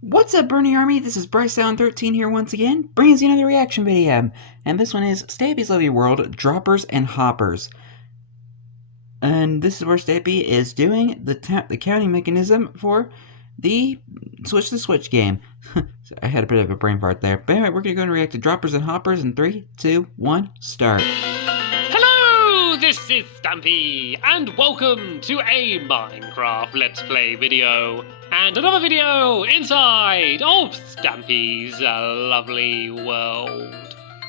What's up, Bernie Army? This is BryceAllen13 here once again, bringing you another reaction video. And this one is Stampy's Lovely World, Droppers and Hoppers. And this is where Stampy is doing the counting mechanism for the Switch the Switch game. So I had a bit of a brain fart there. But anyway, we're going to go and react to Droppers and Hoppers in 3, 2, 1, start. Hello, this is Stampy, and welcome to a Minecraft Let's Play video. And another video inside of Stampy's lovely world.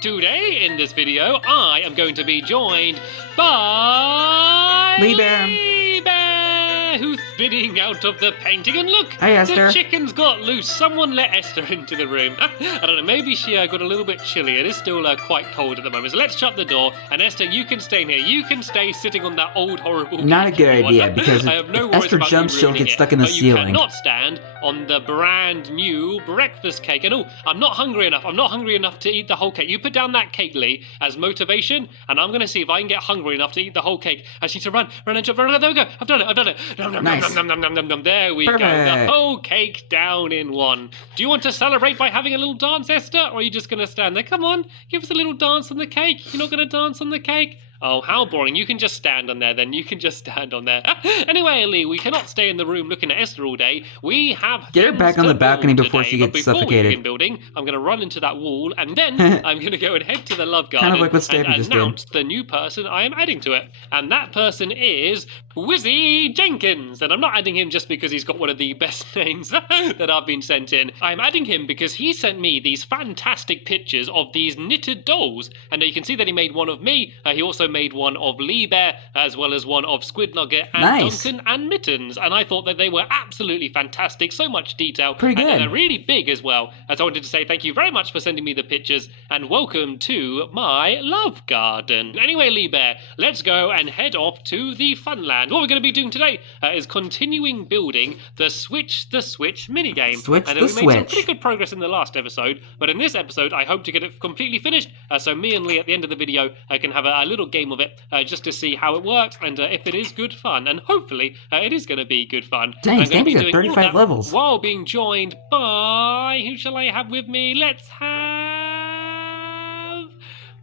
Today, in this video, I am going to be joined by... Lee Bear. Lee Bear, who's spinning out of the painting. And look, Hi, Esther. the chickens got loose. Someone let Esther into the room. I don't know, maybe she got a little bit chilly. It is still quite cold at the moment. So let's shut the door. And Esther, you can stay in here. You can stay sitting on that old horrible... Not a good idea, because I have no if worries Esther about jumps, you she'll ruining get it, stuck in the but ceiling. You cannot stand on the brand new breakfast cake. And oh, I'm not hungry enough. I'm not hungry enough to eat the whole cake. You put down that cake, Lee, as motivation, and I'm going to see if I can get hungry enough to eat the whole cake. I just need to run and jump. There we go. I've done it. Nom, nom, Nice. nom, nom, nom, nom, nom. There we go. The Perfect. whole cake down in one. Do you want to celebrate by having a little dance, Esther? Or are you just going to stand there? Come on, give us a little dance on the cake. You're not going to dance on the cake? Oh, how boring. You can just stand on there then. You can just stand on there. Anyway, Lee, we cannot stay in the room looking at Esther all day. We have Get her things back on to the balcony build before today. she But gets before we suffocated. begin building, I'm going to run into that wall, and then I'm going to go and head to the love garden Kind of like what Stampy and just did. announce the new person I am adding to it. And that person is Wizzy Jenkins. And I'm not adding him just because he's got one of the best names that I've been sent in. I'm adding him because he sent me these fantastic pictures of these knitted dolls. And you can see that he made one of me. He also made one of Lee Bear, as well as one of Squid Nugget and Nice. Duncan and Mittens. And I thought that they were absolutely fantastic. So much detail. Pretty And good. they're really big as well. As I wanted to say thank you very much for sending me the pictures. And welcome to my love garden. Anyway, Lee Bear, let's go and head off to the Funland. What we're going to be doing today is continuing building the Switch minigame. Switch and the we made some Switch. pretty good progress in the last episode. But in this episode, I hope to get it completely finished. So me and Lee at the end of the video can have a little game of it just to see how it works and if it is good fun. And hopefully it is going to be good fun. Dang, I'm gonna be Stampy's at doing all of 35 that levels. while being joined by... Who shall I have with me? Let's have...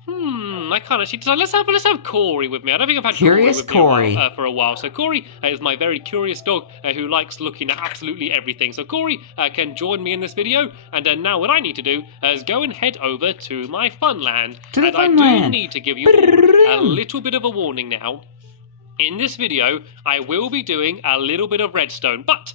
I can't actually... So let's have Corey with me. I don't think I've had Curious Corey with me Corey. for a while. So Corey is my very curious dog who likes looking at absolutely everything. So Corey can join me in this video. And now what I need to do is go and head over to my Funland. To the And I Funland. do need to give you all a little bit of a warning now. In this video, I will be doing a little bit of redstone, but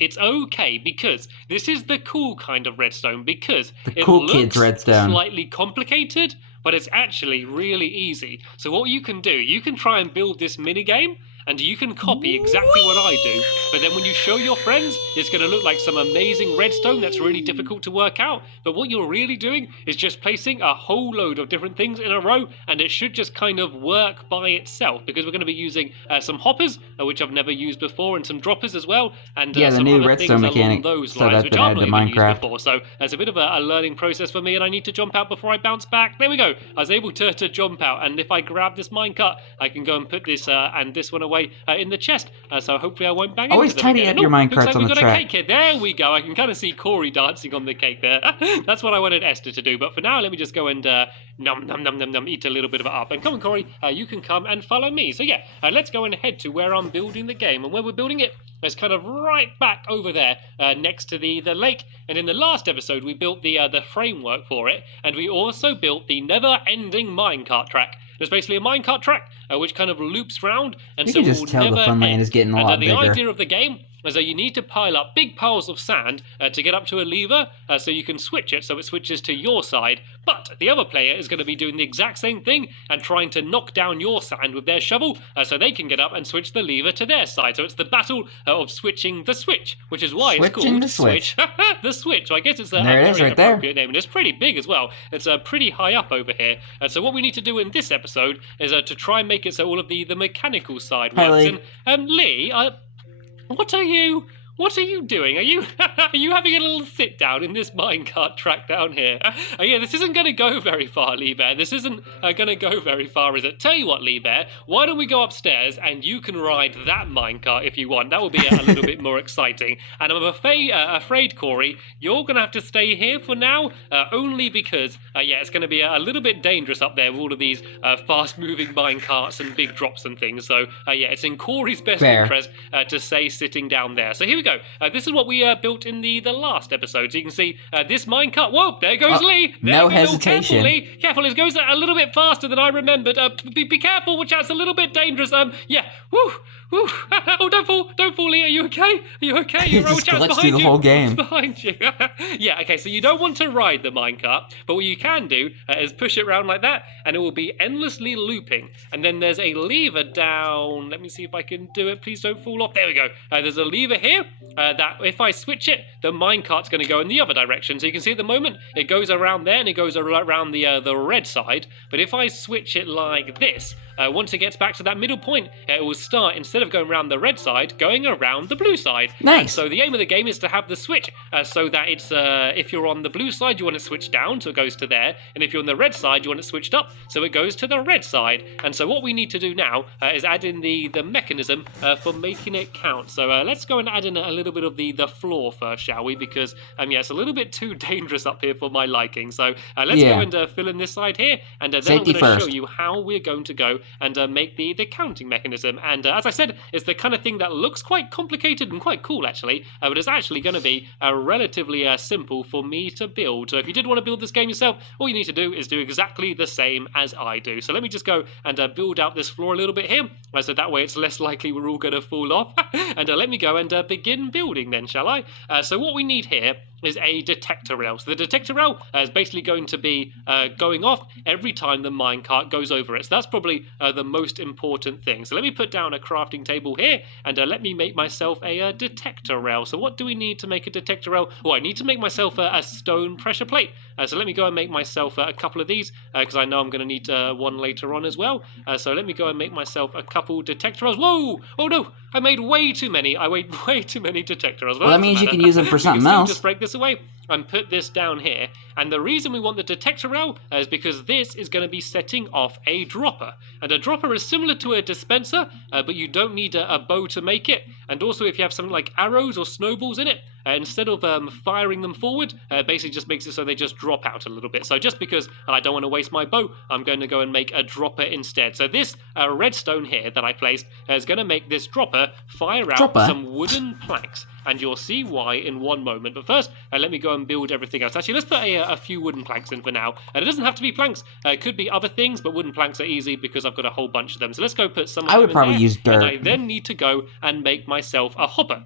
it's okay because this is the cool kind of redstone because The it cool looks kids redstone. slightly complicated, but it's actually really easy. So what you can do, you can try and build this minigame and you can copy exactly what I do, but then when you show your friends, it's going to look like some amazing redstone that's really difficult to work out. But what you're really doing is just placing a whole load of different things in a row, and it should just kind of work by itself, because we're going to be using some hoppers, which I've never used before, and some droppers as well, and Yeah, the some new other redstone things mechanic along those so lines, that's which been I've added not to even used Minecraft. before. So it's a bit of a learning process for me, and I need to jump out before I bounce back. There we go. I was able to jump out, and if I grab this minecart, I can go and put this and this one away in the chest. So hopefully I won't bang Always into them tidy again. up your Oh, minecarts looks like on we've the got track. a cake here. There we go. I can kind of see Corey dancing on the cake there. That's what I wanted Esther to do. But for now, let me just go and eat a little bit of it up. And come on, Corey, you can come and follow me. So yeah, let's go and head to where I'm building the game. And where we're building it is kind of right back over there next to the lake. And in the last episode, we built the framework for it. And we also built the never-ending minecart track. There's basically a minecart track which kind of loops round, and You so can it just will tell the never fun lane end. is getting a And lot the bigger. idea of the game is that you need to pile up big piles of sand to get up to a lever so you can switch it so it switches to your side. But the other player is going to be doing the exact same thing and trying to knock down your sand with their shovel so they can get up and switch the lever to their side. So it's the battle of switching the switch, which is why it's Switching called the switch. the Switch. So I guess it's a There it is, very right there. appropriate name, and it's pretty big as well. It's pretty high up over here. And so what we need to do in this episode is to try and make it so all of the mechanical side Hi, works. Lee. And Lee, what are you What are you doing? Are you are you having a little sit down in this minecart track down here? Yeah, this isn't going to go very far, Lee Bear. This isn't going to go very far, is it? Tell you what, Lee Bear, why don't we go upstairs and you can ride that minecart if you want. That will be a little bit more exciting. And I'm afraid, Corey, you're going to have to stay here for now, only because, yeah, it's going to be a little bit dangerous up there with all of these fast-moving minecarts and big drops and things. So, yeah, it's in Corey's best interest to stay sitting down there. So here we go. This is what we built in the last episode. So you can see this minecart. Whoa, there goes Lee. There no hesitation. Careful, Lee. Careful, it goes a little bit faster than I remembered. Be careful, which is a little bit dangerous. Yeah. Woo. Woo. Oh, don't fall, Lee. Are you okay? Are you okay? You're just glitched through the whole game. Behind you. Yeah, okay, so you don't want to ride the minecart, but what you can do is push it around like that, and it will be endlessly looping. And then there's a lever down. Let me see if I can do it. Please don't fall off. There we go. There's a lever here that if I switch it, the minecart's going to go in the other direction. So you can see at the moment, it goes around there, and it goes around the red side. But if I switch it like this, once it gets back to that middle point, it will start, instead of going around the red side, going around the blue side. Nice. And so the aim of the game is to have the switch so that it's, if you're on the blue side, you want it switched down, so it goes to there. And if you're on the red side, you want it switched up, so it goes to the red side. And so what we need to do now is add in the mechanism for making it count. So let's go and add in a little bit of the floor first, shall we? Because, yeah, it's a little bit too dangerous up here for my liking. So let's go and fill in this side here, and then I'm going to show you how we're going to go and make the counting mechanism. And as I said, it's the kind of thing that looks quite complicated and quite cool, actually, but it's actually going to be relatively simple for me to build. So if you did want to build this game yourself, all you need to do is do exactly the same as I do. So let me just go and build out this floor a little bit here, so that way it's less likely we're all going to fall off. And let me go and begin building then, shall I? So what we need here is a detector rail. So the detector rail is basically going to be going off every time the minecart goes over it. So that's probably the most important thing. So let me put down a crafting table here, and let me make myself a detector rail. So what do we need to make a detector rail? Well, I need to make myself a stone pressure plate. So let me go and make myself a couple of these, because I know I'm going to need one later on as well. So let me go and make myself a couple detector rails. Whoa! Oh no! I made way too many. I made way too many detector rails. Well, that means you can use them for something else. Just break this away and put this down here. And the reason we want the detector rail is because this is going to be setting off a dropper. And a dropper is similar to a dispenser, but you don't need a bow to make it. And also if you have something like arrows or snowballs in it, instead of firing them forward, basically just makes it so they just drop out a little bit. So just because I don't want to waste my bow, I'm going to go and make a dropper instead. So this redstone here that I placed is going to make this dropper fire out some wooden planks. And you'll see why in one moment. But first, let me go and build everything else. Actually, let's put a few wooden planks in for now. And it doesn't have to be planks. It could be other things, but wooden planks are easy because I've got a whole bunch of them. So let's go put some of them in there. I would probably use dirt. And I then need to go and make myself a hopper.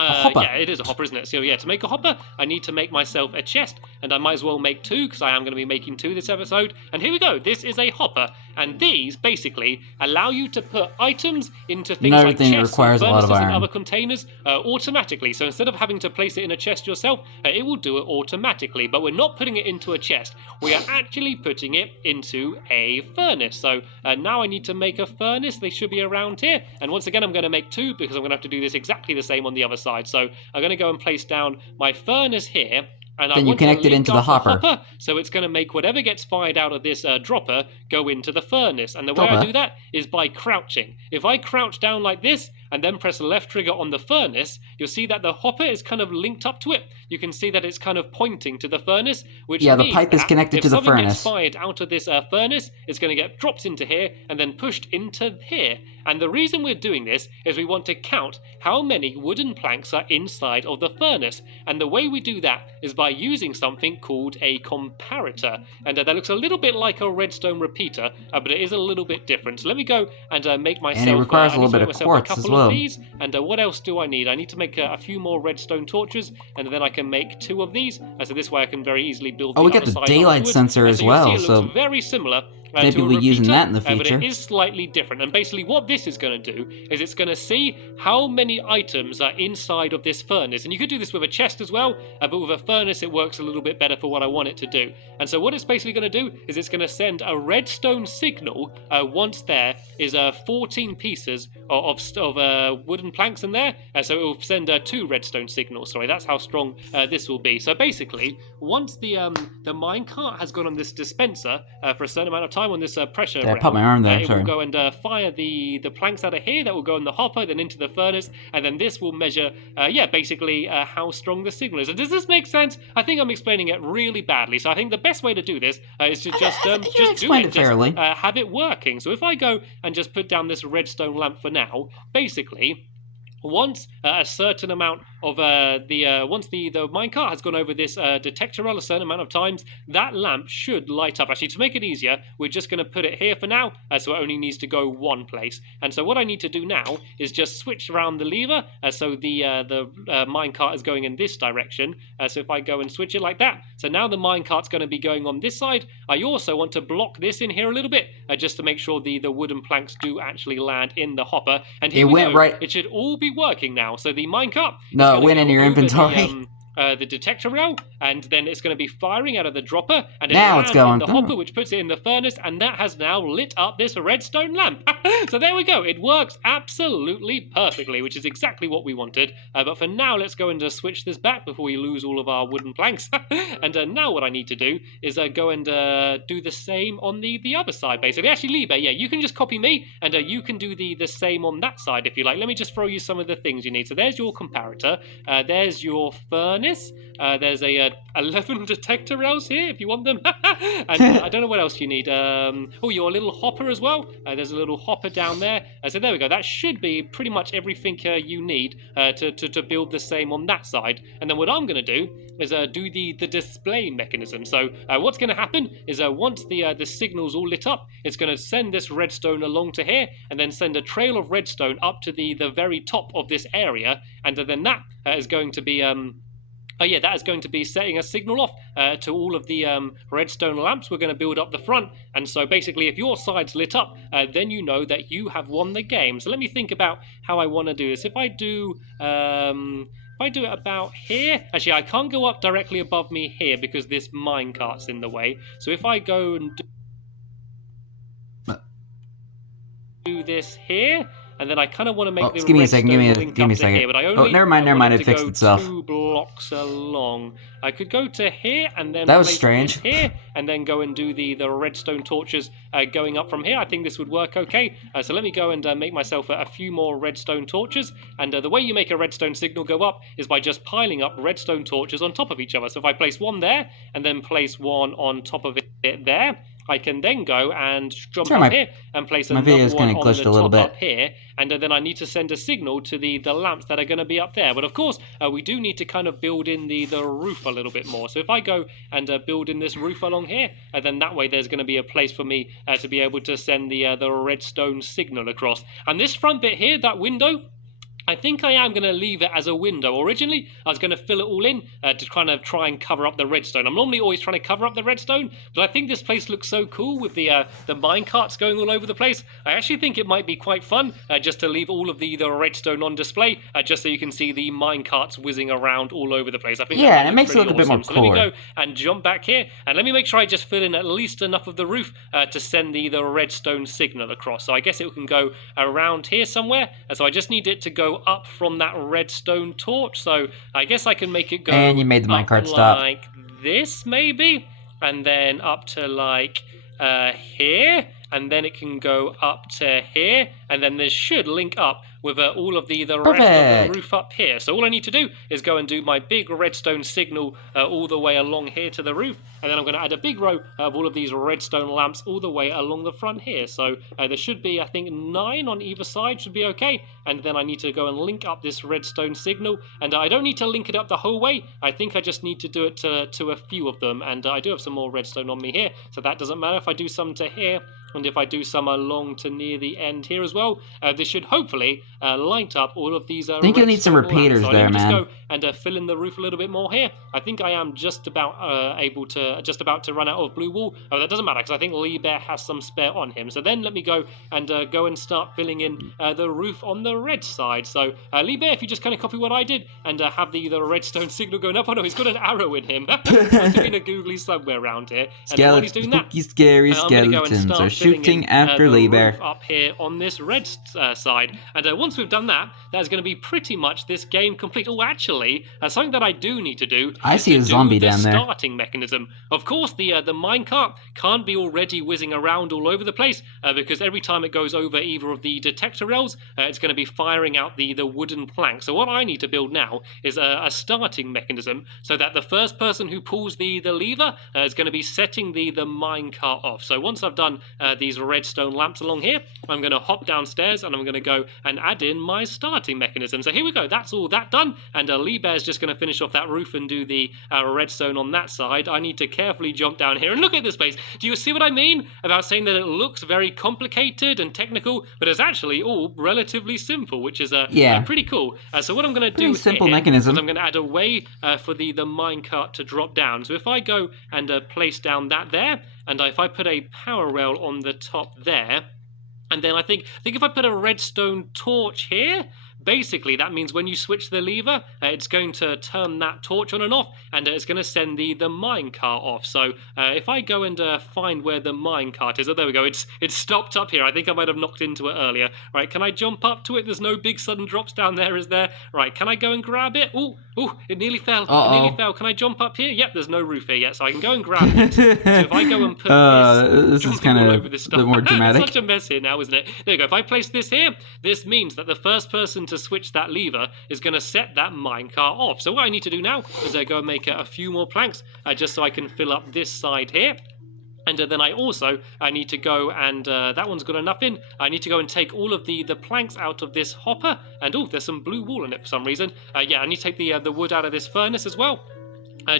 Yeah, it is a hopper, isn't it? So yeah, to make a hopper, I need to make myself a chest, and I might as well make two, because I am going to be making two this episode. And here we go, this is a hopper, and these basically allow you to put items into things like chests and furnaces and other containers automatically. So instead of having to place it in a chest yourself, it will do it automatically. But we're not putting it into a chest, we are actually putting it into a furnace. So now I need to make a furnace. They should be around here, and once again I'm going to make two, because I'm going to have to do this exactly the same on the other side. So I'm going to go and place down my furnace here, and then you connect it into the hopper. So it's going to make whatever gets fired out of this dropper go into the furnace. And the way I do that is by crouching. If I crouch down like this and then press the left trigger on the furnace, you'll see that the hopper is kind of linked up to it. You can see that it's kind of pointing to the furnace, which means the pipe is connected to the furnace. If something gets fired out of this furnace, it's going to get dropped into here and then pushed into here. And the reason we're doing this is we want to count how many wooden planks are inside of the furnace. And the way we do that is by using something called a comparator. And that looks a little bit like a redstone repeater, but it is a little bit different. So let me go and make myself, and it requires a little bit of quartz as well. These. And what else do I need? I need to make a few more redstone torches, and then I can make two of these. So this way I can very easily build the we got the daylight sensor as well. So it looks very similar Maybe to a we'll be using repeater, that in the but future. it is slightly different. And basically what this is going to do is it's going to see how many items are inside of this furnace. And you could do this with a chest as well, but with a furnace it works a little bit better for what I want it to do. And so what it's basically going to do is it's going to send a redstone signal once there is 14 pieces of wooden planks in there. So it will send 2 redstone signals. Sorry, that's how strong this will be. So basically, once the minecart has gone on this dispenser for a certain amount of time on this pressure rail, I popped my arm there, it sorry. will go and fire the planks out of here that will go in the hopper, then into the furnace, and then this will measure, basically how strong the signal is. And does this make sense? I think I'm explaining it really badly. So I think the best way to do this is to just do it, fairly. have it working. So if I go and just put down this redstone lamp for now, basically, once a certain amount of once the minecart has gone over this detector rail a certain amount of times, that lamp should light up. Actually, to make it easier, we're just going to put it here for now, so it only needs to go one place. And so what I need to do now is just switch around the lever, so the minecart is going in this direction. So if I go and switch it like that, so now the minecart's going to be going on this side. I also want to block this in here a little bit, just to make sure the wooden planks do actually land in the hopper. And here it went go. right. It should all be working now. So the minecart. No, it went in your inventory. The detector rail, and then it's going to be firing out of the dropper, and now it's going in the hopper, which puts it in the furnace, and that has now lit up this redstone lamp. So there we go. It works absolutely perfectly, which is exactly what we wanted. But for now, let's go and switch this back before we lose all of our wooden planks. And now what I need to do is go and do the same on the other side, basically. Actually, Liebe, yeah, you can just copy me, and you can do the same on that side if you like. Let me just throw you some of the things you need. So there's your comparator. There's your furnace. There's 11 detector rails here if you want them. And I don't know what else you need. Your little hopper as well. There's a little hopper down there. So there we go. That should be pretty much everything you need to build the same on that side. And then what I'm going to do is do the display mechanism. So what's going to happen is once the signal's all lit up, it's going to send this redstone along to here, and then send a trail of redstone up to the very top of this area, and then that is going to be that is going to be setting a signal off to all of the redstone lamps we're going to build up the front. And so basically, if your side's lit up, then you know that you have won the game. So let me think about how I want to do this. If I do it about here, actually I can't go up directly above me here because this minecart's in the way. So if I go and do this here, and then I kind of want to make the give me a second. Give me a second. Here, but I only, never mind. It fixed itself. 2 blocks along. I could go to here and then that was place strange. Here, and then go and do the redstone torches going up from here. I think this would work okay. So let me go and make myself a few more redstone torches. And the way you make a redstone signal go up is by just piling up redstone torches on top of each other. So if I place one there and then place one on top of it there, I can then go and jump up here and place another one on the top up here, and then I need to send a signal to the lamps that are going to be up there. But of course, we do need to kind of build in the roof a little bit more. So if I go and build in this roof along here, then that way there's going to be a place for me to be able to send the redstone signal across. And this front bit here, that window, I think I am going to leave it as a window. Originally, I was going to fill it all in to kind of try and cover up the redstone. I'm normally always trying to cover up the redstone, but I think this place looks so cool with the minecarts going all over the place. I actually think it might be quite fun just to leave all of the redstone on display, just so you can see the minecarts whizzing around all over the place. I think and it makes it look a bit more cool. cool. So let me go and jump back here, and let me make sure I just fill in at least enough of the roof to send the redstone signal across. So I guess it can go around here somewhere. So I just need it to go up from that redstone torch. So I guess I can make it go, and you made the minecart stop like this maybe, and then up to like here, and then it can go up to here, and then this should link up with all of the rest of the roof up here. So all I need to do is go and do my big redstone signal all the way along here to the roof, and then I'm going to add a big row of all of these redstone lamps all the way along the front here. So there should be, I think, 9 on either side should be okay, and then I need to go and link up this redstone signal, and I don't need to link it up the whole way. I think I just need to do it to a few of them, and I do have some more redstone on me here, so that doesn't matter if I do some to here, and if I do some along to near the end here as well. This should hopefully light up all of these I think you'll need some repeaters there, man. Just go and fill in the roof a little bit more here. I think I am just about to run out of blue wool. Oh, that doesn't matter because I think Lee Bear has some spare on him. So then let me go and start filling in the roof on the red side. So Lee Bear, if you just kind of copy what I did and have the redstone signal going up. Oh no, he's got an arrow in him. Must have been a googly somewhere around here. And while he's doing that, scary skeletons are shooting after Lee Bear. Up here on this red side. And once we've done that, that's going to be pretty much this game complete. Oh, actually, something that I do need to do. I see a zombie down there. Starting mechanism. Of course, the minecart can't be already whizzing around all over the place because every time it goes over either of the detector rails, it's going to be firing out the wooden plank. So what I need to build now is a starting mechanism so that the first person who pulls the lever is going to be setting the minecart off. So once I've done these redstone lamps along here, I'm going to hop downstairs and I'm going to go and add in my starting mechanism. So here we go. That's all that done. And Lee Bear's just going to finish off that roof and do the redstone on that side. I need to carefully jump down here and look at this place. Do you see what I mean about saying that it looks very complicated and technical, but it's actually all relatively simple, which is pretty cool. So what I'm going to do simple here mechanism. is I'm going to add a way for the minecart to drop down. So if I go and place down that there, and if I put a power rail on the top there, and then I think if I put a redstone torch here, basically that means when you switch the lever, it's going to turn that torch on and off, and it's going to send the minecart off. So if I go and find where the minecart is, oh there we go, it's stopped up here. I think I might have knocked into it earlier. Right, can I jump up to it? There's no big sudden drops down there, is there? Right, can I go and grab it? Ooh, it nearly fell. It nearly fell. Can I jump up here? Yep, there's no roof here yet, so I can go and grab it. So if I go and put this is kind of the more dramatic. It's such a mess here now, isn't it? There you go. If I place this here, this means that the first person to switch that lever is going to set that minecart off. So what I need to do now is go and make a few more planks just so I can fill up this side here. And then I need to go and that one's got enough in. I need to go and take all of the planks out of this hopper. And there's some blue wool in it for some reason. I need to take the wood out of this furnace as well.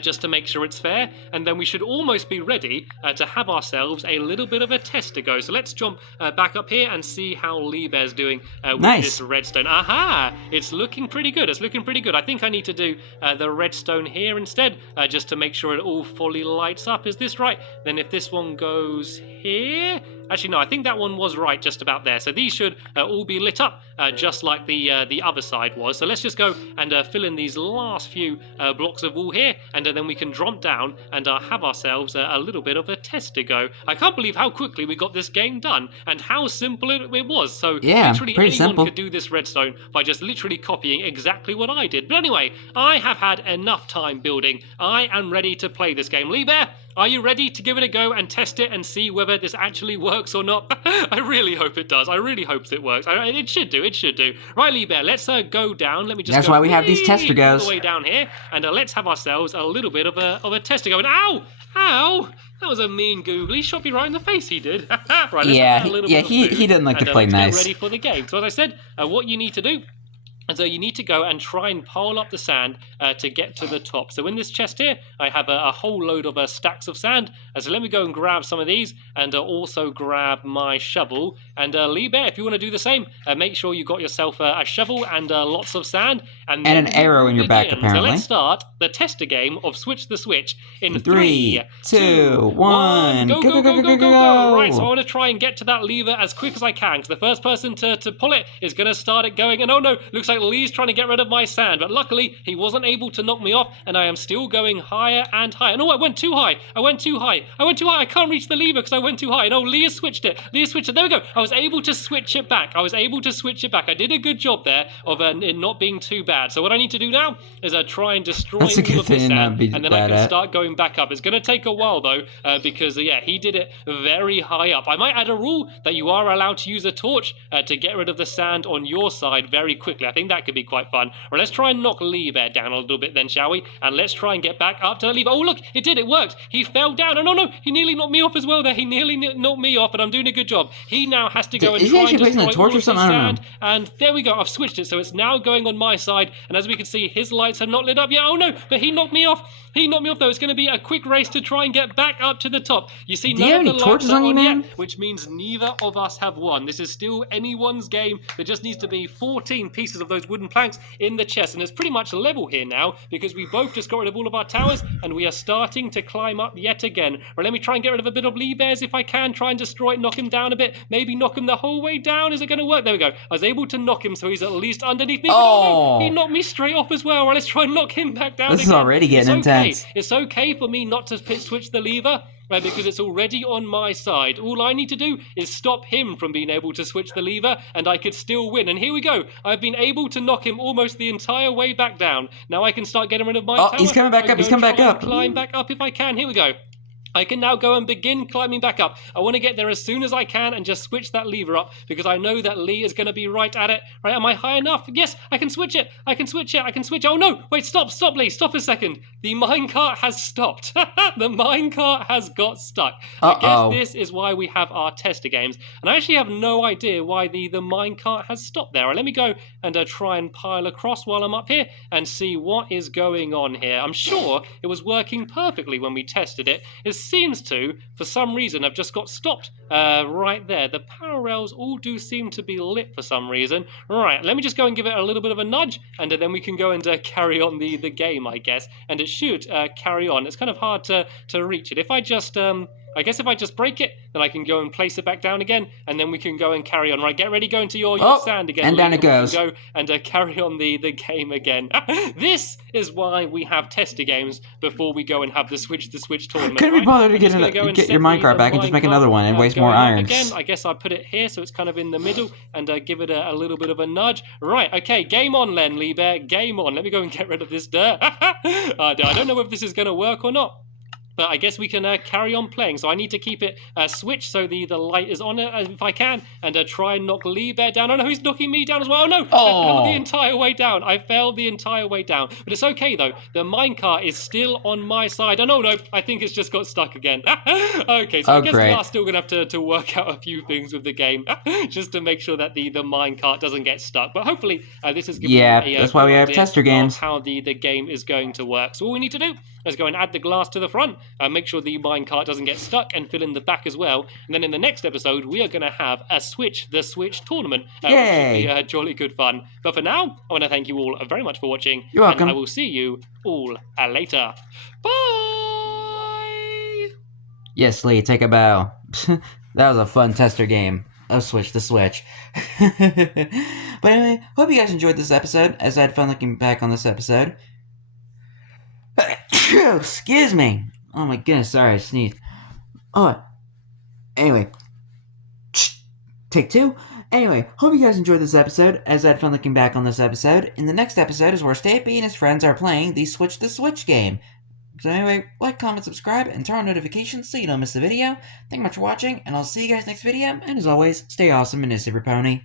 Just to make sure it's fair, and then we should almost be ready to have ourselves a little bit of a test to go. So let's jump back up here and see how Lee Bear's doing with this redstone. Aha! It's looking pretty good. I think I need to do the redstone here instead, just to make sure it all fully lights up. Is this right? Then if this one goes here... Actually, no, I think that one was right just about there. So these should all be lit up just like the other side was. So let's just go and fill in these last few blocks of wool here, and then we can drop down and have ourselves a little bit of a test to go. I can't believe how quickly we got this game done and how simple it was. So literally anyone could do this redstone by just literally copying exactly what I did. But anyway, I have had enough time building. I am ready to play this game. Lee Bear, are you ready to give it a go and test it and see whether this actually works or not? I really hope it does. I really hope it works. It should do. Right, Lee Bear, let's go down. Let me just That's why we have these tester goes. All the way down here, and let's have ourselves a little bit of a tester going. Ow! Ow! That was a mean googly. He shot me right in the face, he did. Right, let's have a little bit of food, he didn't like to play nice. Get ready for the game. So as I said, what you need to do, and so you need to go and try and pile up the sand to get to the top. So in this chest here, I have a whole load of stacks of sand. So let me go and grab some of these and also grab my shovel. And Lee Bear, if you want to do the same, make sure you got yourself a shovel and lots of sand. And an arrow in your back, apparently. So let's start the tester game of Switch the Switch in 3, 2, 1. Go. Right, so I want to try and get to that lever as quick as I can, because the first person to pull it is going to start it going. And oh no, looks like Lee's trying to get rid of my sand, but luckily he wasn't able to knock me off, and I am still going higher and higher. No, I went too high. I can't reach the lever because I went too high. No, Lee has switched it. There we go. I was able to switch it back. I did a good job there of it not being too bad. So what I need to do now is try and destroy all of this sand, and then I can start going back up. It's going to take a while though, because he did it very high up. I might add a rule that you are allowed to use a torch to get rid of the sand on your side very quickly. I think that could be quite fun. Right, let's try and knock Lee Bear down a little bit then, shall we? And let's try and get back up to the lever. Oh, look, it worked. He fell down. Oh, no, he nearly knocked me off as well there. He nearly knocked me off, but I'm doing a good job. He now has to go and try and destroy all of the sand. And there we go. I've switched it, so it's now going on my side. And as we can see, his lights have not lit up yet. Oh, no, but he knocked me off. He knocked me off, though. It's going to be a quick race to try and get back up to the top. You see, Do you none have of the any lights torches are on you, on man? yet, which means neither of us have won. This is still anyone's game. There just needs to be 14 pieces of those wooden planks in the chest, and it's pretty much level here now because we both just got rid of all of our towers, and we are starting to climb up yet again. Right, let me try and get rid of a bit of Lee Bears if I can. Try and destroy it, knock him down a bit. Maybe knock him the whole way down. Is it going to work? There we go. I was able to knock him so he's at least underneath me. But oh no, he knocked me straight off as well. Right, let's try and knock him back down This again. is already getting intense. It's okay for me not to switch the lever. Because it's already on my side. All I need to do is stop him from being able to switch the lever, and I could still win. And here we go. I've been able to knock him almost the entire way back down. Now I can start getting rid of my tower. He's coming back up. He's coming back up. Climb back up if I can. Here we go. I can now go and begin climbing back up. I want to get there as soon as I can and just switch that lever up because I know that Lee is going to be right at it. Right, am I high enough? Yes, I can switch it. I can switch it. I can switch. Oh no, wait, stop, Lee, stop a second. The minecart has stopped. The minecart has got stuck. I guess this is why we have our tester games. And I actually have no idea why the minecart has stopped there. Right, let me go and try and pile across while I'm up here and see what is going on here. I'm sure it was working perfectly when we tested it. It seems to, for some reason, have just got stopped right there. The power rails all do seem to be lit for some reason. Right, let me just go and give it a little bit of a nudge, and then we can go and carry on the game, I guess. And it should carry on. It's kind of hard to reach it. If I just... I guess if I just break it, then I can go and place it back down again, and then we can go and carry on. Right, get ready, go into your sand again. And down it goes. Go and carry on the game again. This is why we have tester games before we go and have the switch tournament. Couldn't be bothered to get your minecart back and just make another one and waste more irons. Again, I guess I put it here so it's kind of in the middle and give it a little bit of a nudge. Right, okay, game on, Len Lee Bear, game on. Let me go and get rid of this dirt. I don't know if this is going to work or not. But I guess we can carry on playing. So I need to keep it switched so the light is on it if I can. And try and knock Lee Bear down. Oh no, he's knocking me down as well. Oh no, I fell the entire way down. I fell the entire way down. But it's okay though. The minecart is still on my side. Oh no, I think it's just got stuck again. Okay, so I guess we are still going to have to work out a few things with the game. Just to make sure that the minecart doesn't get stuck. But hopefully this is giving me that's why we have tester games. How the game is going to work. So all we need to do is go and add the glass to the front. Make sure the minecart doesn't get stuck and fill in the back as well. And then in the next episode, we are going to have the Switch tournament. Which should be jolly good fun. But for now, I want to thank you all very much for watching. You're welcome. And I will see you all later. Bye! Yes, Lee, take a bow. That was a fun tester game. Switch. But anyway, hope you guys enjoyed this episode, as I had fun looking back on this episode. Excuse me. Oh my goodness, sorry, I sneezed. Anyway. Take two. Anyway, hope you guys enjoyed this episode, as I had fun looking back on this episode. In the next episode is where Stampy and his friends are playing the Switch game. So anyway, like, comment, subscribe, and turn on notifications so you don't miss the video. Thank you much for watching, and I'll see you guys next video, and as always, stay awesome and nice, every pony.